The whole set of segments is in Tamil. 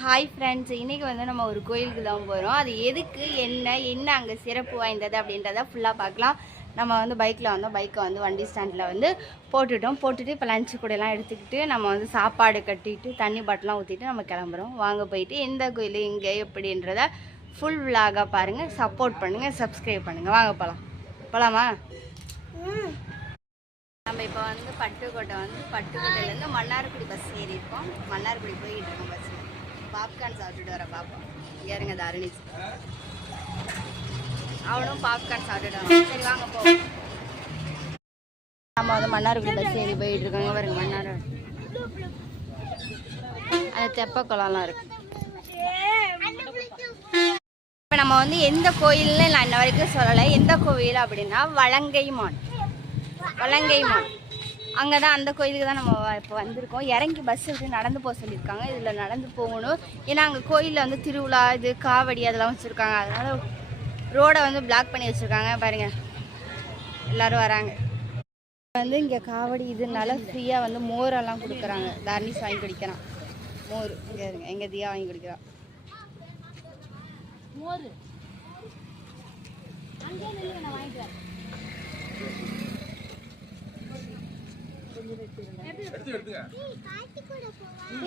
ஹாய் ஃப்ரெண்ட்ஸ், இன்றைக்கி வந்து நம்ம ஒரு கோயிலுக்கு தான் போகிறோம். அது எதுக்கு, என்ன அங்கே சிறப்பு வாய்ந்தது அப்படின்றத ஃபுல்லாக பார்க்கலாம். நம்ம வந்து பைக்கில் வந்தோம். பைக்கை வந்து வண்டி ஸ்டாண்டில் வந்து போட்டுட்டு இப்போ லஞ்சு கூடலாம் எடுத்துக்கிட்டு நம்ம வந்து சாப்பாடு கட்டிட்டு தண்ணி பாட்டெலாம் ஊற்றிட்டு நம்ம கிளம்புறோம். வாங்க போயிட்டு எந்த கோயில் இங்கே எப்படின்றத ஃபுல் விலாகாக பாருங்கள். சப்போர்ட் பண்ணுங்கள், சப்ஸ்கிரைப் பண்ணுங்கள். வாங்க போகலாமா? நம்ம இப்போ வந்து பட்டுக்கோட்டையிலேருந்து மன்னார்குடி பஸ் ஏறி இருக்கோம். மன்னார்குடி போய்கிட்டு இருக்கோம். பஸ்ஸில் பாப்கார்ன் சாப்பிட்டுட்டு வர பார்ப்போம். இங்கே இருங்க தாரணிஸ், அவனும் பாப்கார்ன் சாப்பிட்டுட்டு வரோம். சரி வாங்க போவோம். நம்ம வந்து மன்னார்குடி பஸ் ஏறி போயிட்டு இருக்கோங்க. பாருங்க மன்னார் அந்த தெப்ப குளம்லாம் இருக்கு. இப்போ நம்ம வந்து எந்த கோயில்னு நான் இன்ன வரைக்கும் சொல்லலை. எந்த கோயில் அப்படின்னா வலங்கைமான் அங்கே தான், அந்த கோயிலுக்கு தான் நம்ம இப்போ வந்திருக்கோம். இறங்கி பஸ் விட்டு நடந்து போக சொல்லியிருக்காங்க. இதில் நடந்து போகணும். ஏன்னா அங்கே கோயிலில் வந்து திருவிழா, இது காவடி அதெல்லாம் வச்சுருக்காங்க. அதனால் ரோடை வந்து பிளாக் பண்ணி வச்சுருக்காங்க. பாருங்கள், எல்லோரும் வராங்க. வந்து இங்கே காவடி இதுனால ஃப்ரீயாக வந்து மோரெல்லாம் கொடுக்குறாங்க. தர்னிஸ் வாங்கி குடிக்கிறான். மோர் இங்கே இருங்க, எங்கள் தியா வாங்கி குடிக்கிறான் மோர். அங்கே நில்லுங்க, நான் வாங்கிக்கிறேன்.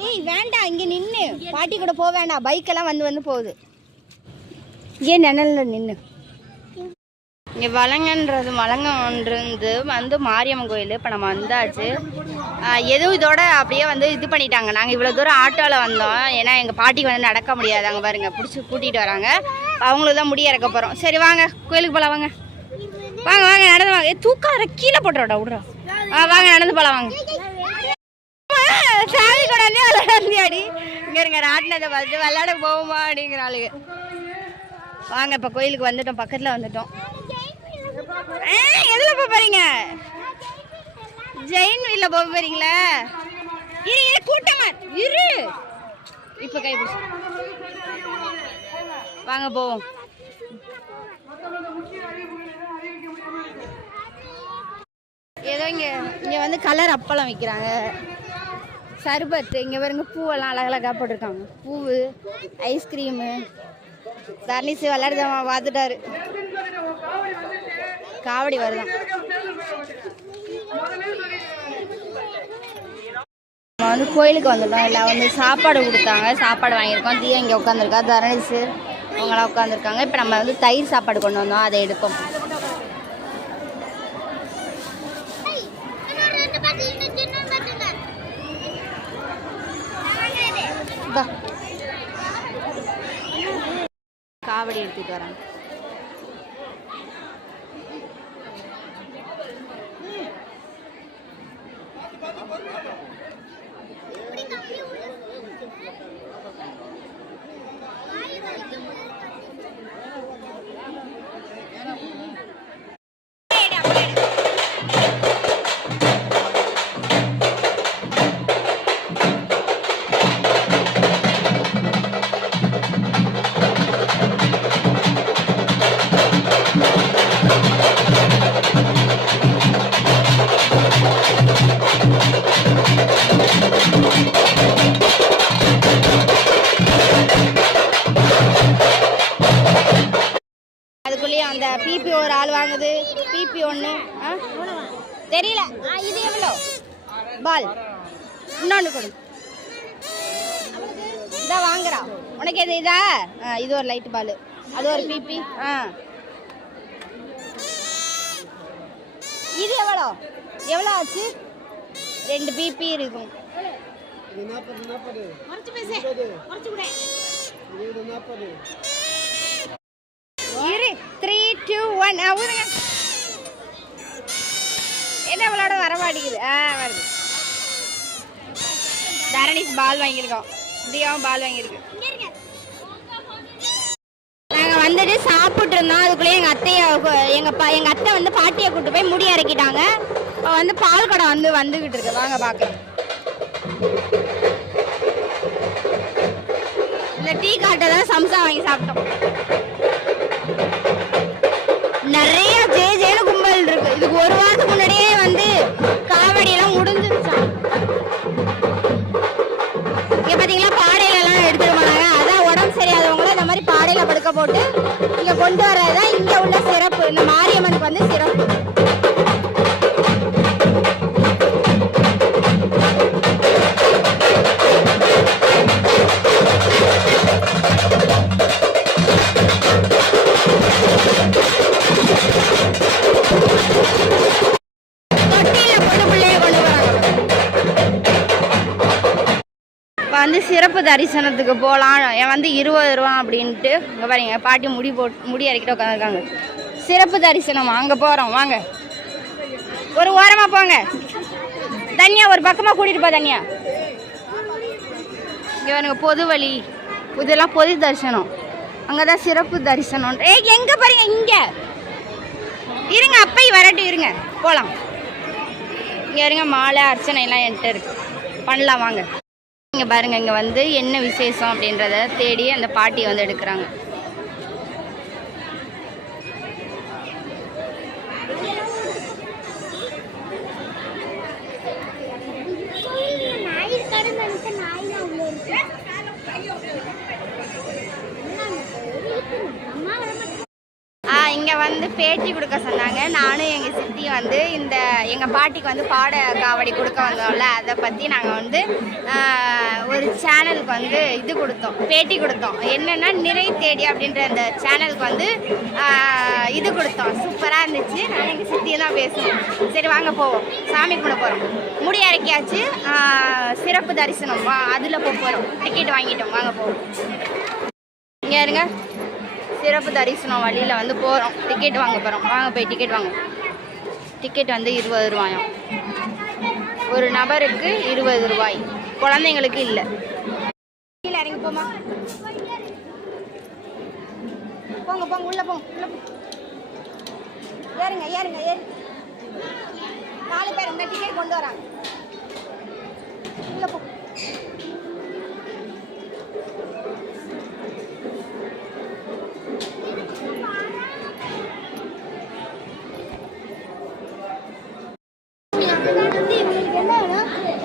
ஏய் வேண்டாம், இங்க நின்னு பாட்டி கூட போக வேண்டாம். பைக்கெல்லாம் வந்து போகுது. ஏன் நிழல்ல நின்று இங்கே மலங்கன்றது வந்து மாரியம்மன் கோயில். இப்போ நம்ம வந்தாச்சு. எதுவும் இதோட அப்படியே வந்து இது பண்ணிட்டாங்க. நாங்கள் இவ்வளோ தூரம் ஆட்டோவில் வந்தோம். ஏன்னா எங்கள் பாட்டிக்கு வந்து நடக்க முடியாது. அங்கே பாருங்க பிடிச்சி கூட்டிகிட்டு வராங்க. அவங்களுக்கு தான் முடி இறக்க போகிறோம். சரி வாங்க கோயிலுக்கு போகலாம். வாங்க நடந்து வாங்க. தூக்காத கீழே போட்டுறோட விட்றா. வாங்க நடந்து போகலாம். வாங்க சாமி கூட விளையாடி இங்கே இருங்க. ராட்டினத்தை பார்த்து விளையாட போகுமா அப்படிங்கிற ஆளுங்க. வாங்க இப்போ கோயிலுக்கு வந்துட்டோம். பக்கத்தில் வந்துட்டோம். எதில் போக போறீங்க? ஜெயின் வீல்ல போக போறீங்களா? இரு கூட்டமா இரு. இப்போ கை பிடிச்சி வாங்க போவோம். ஏதோ இங்கே வந்து கலர் அப்பளம் விற்கிறாங்க. சர்பத்து இங்கே பாருங்க. பூவெல்லாம் அழகழகாக போட்டிருக்காங்க. பூவு, ஐஸ்கிரீமு. தர்னிஸ் விளையாடுதா பார்த்துட்டாரு. காவடி வருதான். நம்ம வந்து கோயிலுக்கு வந்துட்டோம். எல்லாம் வந்து சாப்பாடு கொடுத்தாங்க. சாப்பாடு வாங்கியிருக்கோம். தீயா இங்கே உட்காந்துருக்கா. தர்னிஸ் அவங்களாம் உட்காந்துருக்காங்க. இப்போ நம்ம வந்து தயிர் சாப்பாடு கொண்டு வந்தோம். அதை எடுப்போம். காவடி எடுத்துட்டு வராங்க. அதுக்குள்ளேயே அந்த பிபி ஒரு ஆள் வாங்குது. பிபி ஒன்று தெரியல. இது எவ்வளோ பால்? இன்னொன்று கொடு. இதான் வாங்குறா. உனக்கு எது இதா? இது ஒரு லைட் பால், அது ஒரு பிபி. இது எவ்வளோ ஆச்சு? 2 பிபி இருக்கும். 3, 2, 1 ஊருங்க. என்ன விளையாட வர மாட்டேங்குது. வருது. தரணிஸ் பால் வாங்கியிருக்கோம். தியாவும் பால் வாங்கியிருக்கு. நாங்கள் வந்துட்டு சாப்பிட்டு இருந்தோம். அதுக்குள்ளேயே எங்கள் அத்தை வந்து பாட்டியை கூப்பிட்டு போய் முடி இறக்கிட்டாங்க. இப்போ வந்து பால் கடை வந்துக்கிட்டு இருக்கு. வாங்க பார்க்கலாம். இந்த டீ காட்டை தான் சம்சா வாங்கி சாப்பிட்டோம். நிறைய ஜேஜேன்னு கும்பல் இருக்கு. இதுக்கு ஒரு வாரத்துக்கு முன்னாடியே வந்து காவடியெல்லாம் முடிஞ்சிருச்சா. இங்கே பார்த்தீங்களா பாடையிலலாம் எடுத்துட்டு படுக்க போட்டு இங்கே கொண்டு வர்றதுதான் இங்கே உள்ள சிறப்பு. இந்த மாரியம்மனுக்கு வந்து சிறப்பு. வந்து சிறப்பு தரிசனத்துக்கு போகலாம். வந்து 20 ரூபா அப்படின்ட்டு இங்கே பாருங்க பாட்டி முடி அரைக்கிட்டு உட்காந்துருக்காங்க. சிறப்பு தரிசனம் அங்கே போகிறோம் வாங்க. ஒரு ஓரமாக போங்க தனியா, ஒரு பக்கமாக கூட்டிகிட்டு போ தனியா. இங்கே பாருங்க பொது வழி, இதெல்லாம் பொது தரிசனம். அங்கே தான் சிறப்பு தரிசனம். எங்கே பாருங்க இங்கே இருங்க, அப்பை வரட்டும் இருங்க போகலாம். இங்கே இருங்க மாலை அர்ச்சனைலாம் என்கிட்ட இருக்கு, பண்ணலாம் வாங்க. இங்கே பாருங்க இங்கே வந்து என்ன விசேஷம் அப்படின்றத தேடி அந்த பாட்டி வந்து எடுக்கிறாங்க. இங்கே வந்து பேட்டி கொடுக்க சொன்னாங்க. நானும் எங்கள் சித்தி வந்து இந்த எங்கள் பாட்டிக்கு வந்து பாட காவடி கொடுக்க வந்தோம்ல, அதை பற்றி நாங்கள் வந்து ஒரு சேனலுக்கு வந்து இது கொடுத்தோம், பேட்டி கொடுத்தோம். என்னென்னா நிறை தேடி அப்படின்ற அந்த சேனலுக்கு வந்து இது கொடுத்தோம். சூப்பராக இருந்துச்சு. நான் எங்கள் சித்தியை தான் பேசணும். சரி வாங்க போவோம், சாமி கும்பிட போகிறோம். முடி அரைக்காச்சு, சிறப்பு தரிசனம் அதில் போகிறோம். டிக்கெட் வாங்கிட்டோம், வாங்க போவோம். இங்கே இருங்க சிறப்பு தரிசனம் வழியில் வந்து போகிறோம், டிக்கெட் வாங்க போகிறோம். வாங்க போய் டிக்கெட் வாங்க. டிக்கெட் வந்து 20 ரூபாயாம், ஒரு நபருக்கு 20 ரூபாய், குழந்தைங்களுக்கு இல்லை. கீழே இறங்கி போமா, போங்க போங்க உள்ள போங்க, உள்ள ஏறுங்க ஏறுங்க ஏறு. 4 பேர் இந்த டிக்கெட் கொண்டு வராங்க, உள்ள போ.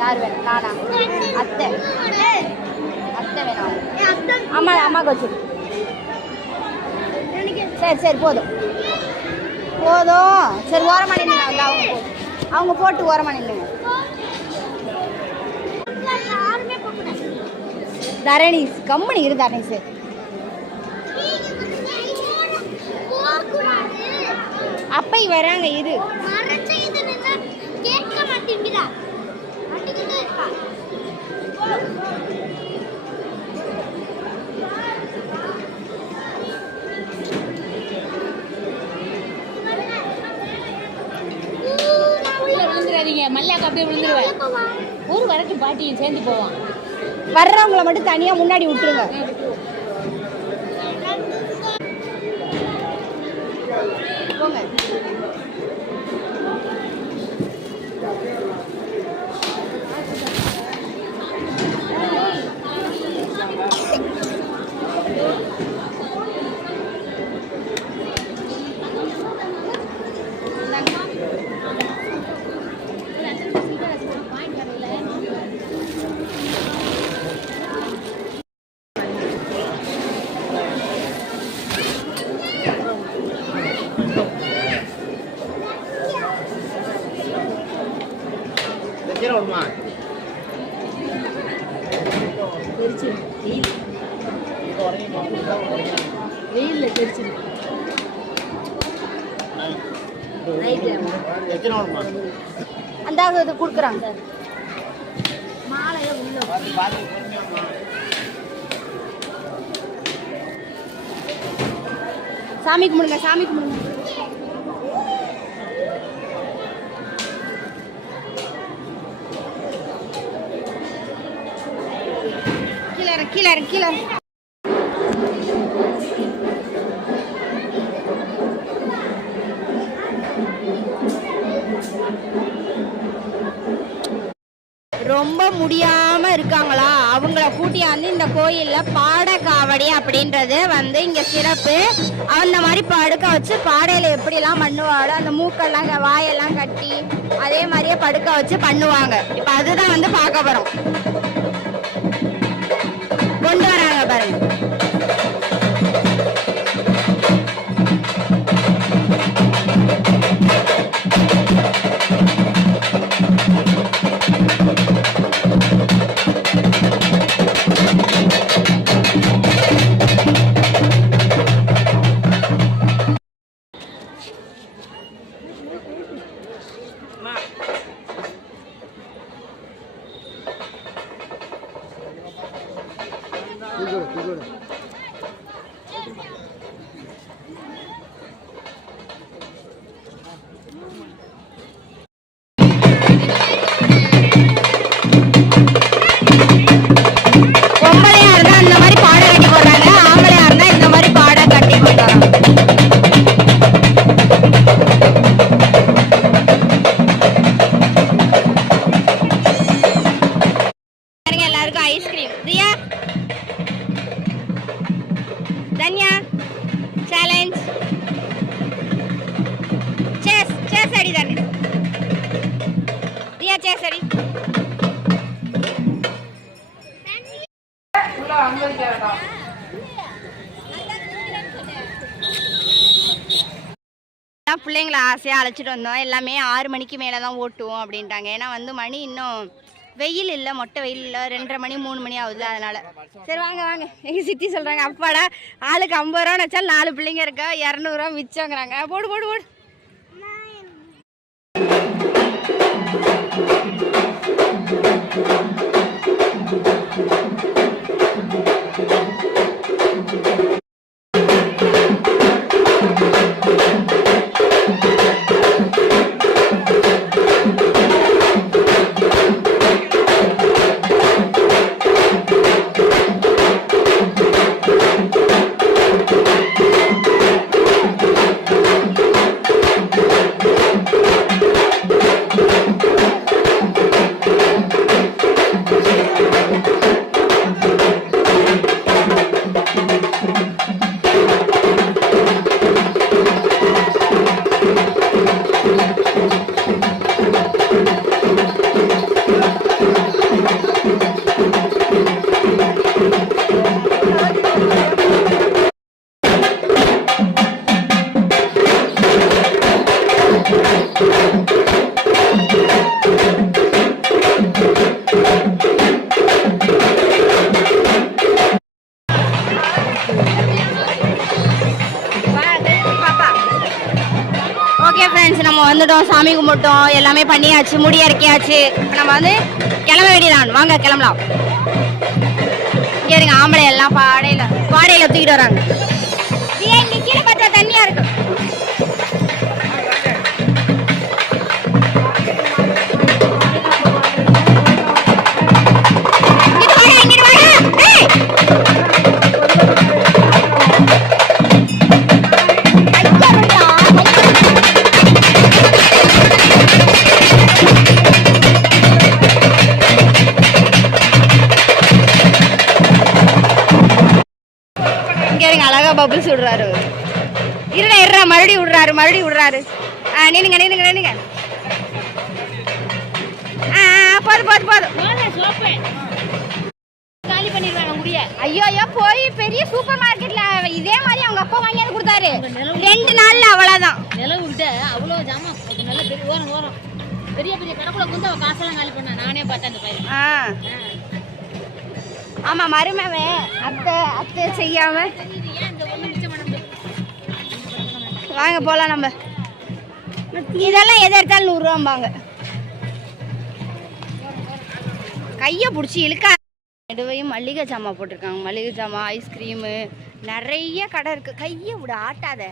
யார் வேணும்? நானா? அத்தை அத்தை வேணும். அம்மா அம்மாவுக்கு வச்சு. சரி சரி போதும் போதும். சரி ஓரமாக நின்றுங்க, அவங்க போட்டு ஓரமாக நின்றுங்க. தரணீஸ் கம்மனி இரு தரணீஸ். அப்பை வராங்க இரு. மல்லாக்க அப்படியே விழுந்துருவேன். ஒரு வரட்டும் பாட்டியும் சேர்ந்து போவான். வர்றவங்களை மட்டும் தனியா முன்னாடி விட்டுருங்க. போங்க. வெயில்ல தெரிச்சு அந்த இது கொடுக்குறாங்க. மாலையை சாமி கும்பிடுங்க, சாமி கும்பிடுங்க. கீழே கீழே கீழே. ரொம்ப முடியாம இருக்காங்களா, அவங்கள கூட்டியாந்து இந்த கோயில்ல பாட காவடி அப்படின்றது வந்து இங்க சிறப்பு. அந்த மாதிரி படுக்க வச்சு பாடையில எப்படிலாம் பண்ணுவாங்க, அந்த மூக்கெல்லாம் வாயெல்லாம் கட்டி அதே மாதிரியே படுக்க வச்சு பண்ணுவாங்க. இப்ப அதுதான் வந்து பார்க்க போறோம். கொண்டு வராங்க பாருங்க. பொம்பளையா இருந்தா இந்த மாதிரி பாடை கட்டி போடுறாங்க, ஆம்பளையா இருந்தா இந்த மாதிரி பாடை கட்டி போடுறாங்க. எல்லாருக்கும் ice cream. Riya, Dhanya, challenge, chase chase அடி தானே. ரியா சேஸ் அடி. பிள்ளைங்களை ஆசையாக அழைச்சிட்டு வந்தோம். எல்லாமே 6 மணிக்கு மேலே தான் ஓட்டுவோம் அப்படின்ட்டாங்க. ஏன்னா வந்து மணி இன்னும் வெயில் இல்லை, மொட்டை வெயில் இல்லை, 2:30 மணி 3 மணி ஆகுது. அதனால் சரி வாங்க வாங்க. எங்கள் சித்தி சொல்கிறாங்க, அப்பாடா ஆளுக்கு 50 ரூபான்னு வச்சாலும் 4 பிள்ளைங்க இருக்கா, 200 ரூபா மிச்சங்கிறாங்க. போடு போடு போடு. ஓகே ஃப்ரெண்ட்ஸ், நம்ம வந்துட்டோம், சாமி கும்பிட்டோம், எல்லாமே பண்ணியாச்சு, முடி இறக்கியாச்சு. இப்போ நம்ம வந்து கிளம்ப வேண்டியதான். வாங்க கிளம்பலாம். இங்கே இருங்க, ஆம்பளை எல்லாம் பாடையில் தூக்கிட்டு வராங்க. இங்கே கீழே பார்த்தா தண்ணியாக இருக்கு. அழகா பபிள்ஸ் விடுறாரு. இருடா மறுபடியும் விடுறாரு. நின்னுங்க. போதும். காலி பண்ணிடுவாங்க முடிய. ஐயோ போய் பெரிய சூப்பர் மார்க்கெட்ல இதே மாதிரி அவங்க அப்பா வாங்கியாந்து கொடுத்தாரு. 2 நாள்ல அவ்வளவுதான். நிலவு விட்ட அவ்வளோ ஜாமான் நல்ல பெரிய ஓரம் பெரிய கடக்குள்ள குந்த காசெல்லாம் காலி பண்ண நானே பார்த்தேன் அந்த பையன். ஆமா, மருமவன் அத்தை செய்யாம. வாங்க போலாம். நம்ம இதெல்லாம் எதை எடுத்தாலும் 100 ரூபாம்பாங்க. கையை பிடிச்சி இழுக்கா. நடுவையும் மளிகை ஜாமான் போட்டிருக்காங்க. மளிகை ஜாமான், ஐஸ்கிரீமு, நிறைய கடை இருக்கு. கையை விட ஆட்டாத.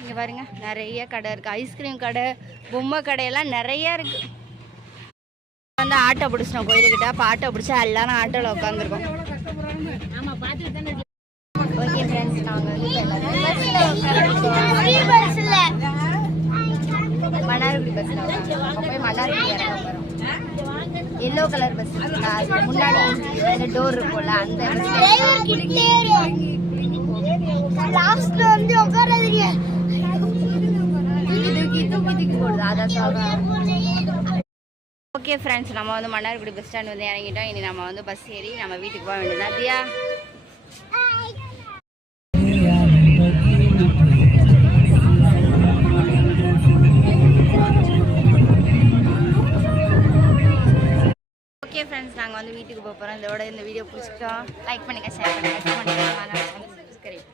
இங்க பாருங்க, நிறைய கடை இருக்கு. ஐஸ்கிரீம் கடை, பொம்மை கடையெல்லாம் நிறைய இருக்கு. வந்து ஆட்டோ பிடிச்சிட்டோம் கோயிலுக்கிட்ட. அப்போ ஆட்டோ பிடிச்சா எல்லாரும் ஆட்டோவில் உட்காந்துருக்கோம். ஓகே ஃப்ரெண்ட்ஸ், நாங்கள் வந்து மன்னார்குடி பஸ்ஸில் போய் மன்னார்குடி இறங்க போகிறோம். எல்லோ கலர் பஸ் முன்னாடி அந்த டோர் இருக்கும்ல, அந்த தூக்கி போடுது. அதான் சொல்கிறேன். ஓகே ஃப்ரெண்ட்ஸ், நம்ம வந்து மன்னார்குடி பஸ் ஸ்டாண்ட் வந்து இறங்கிட்டோம். இனி நம்ம வந்து பஸ் ஏறி நம்ம வீட்டுக்கு போக வேண்டியதான். தியா ஓகே ஃப்ரெண்ட்ஸ், நாங்கள் வந்து வீட்டுக்கு போக போகிறோம். இதோட இந்த வீடியோ பிடிச்சிட்டோம். லைக் பண்ணுங்கள், ஷேர் பண்ணுங்கள், கமெண்ட் பண்ணுங்கள், சப்ஸ்கிரைப்.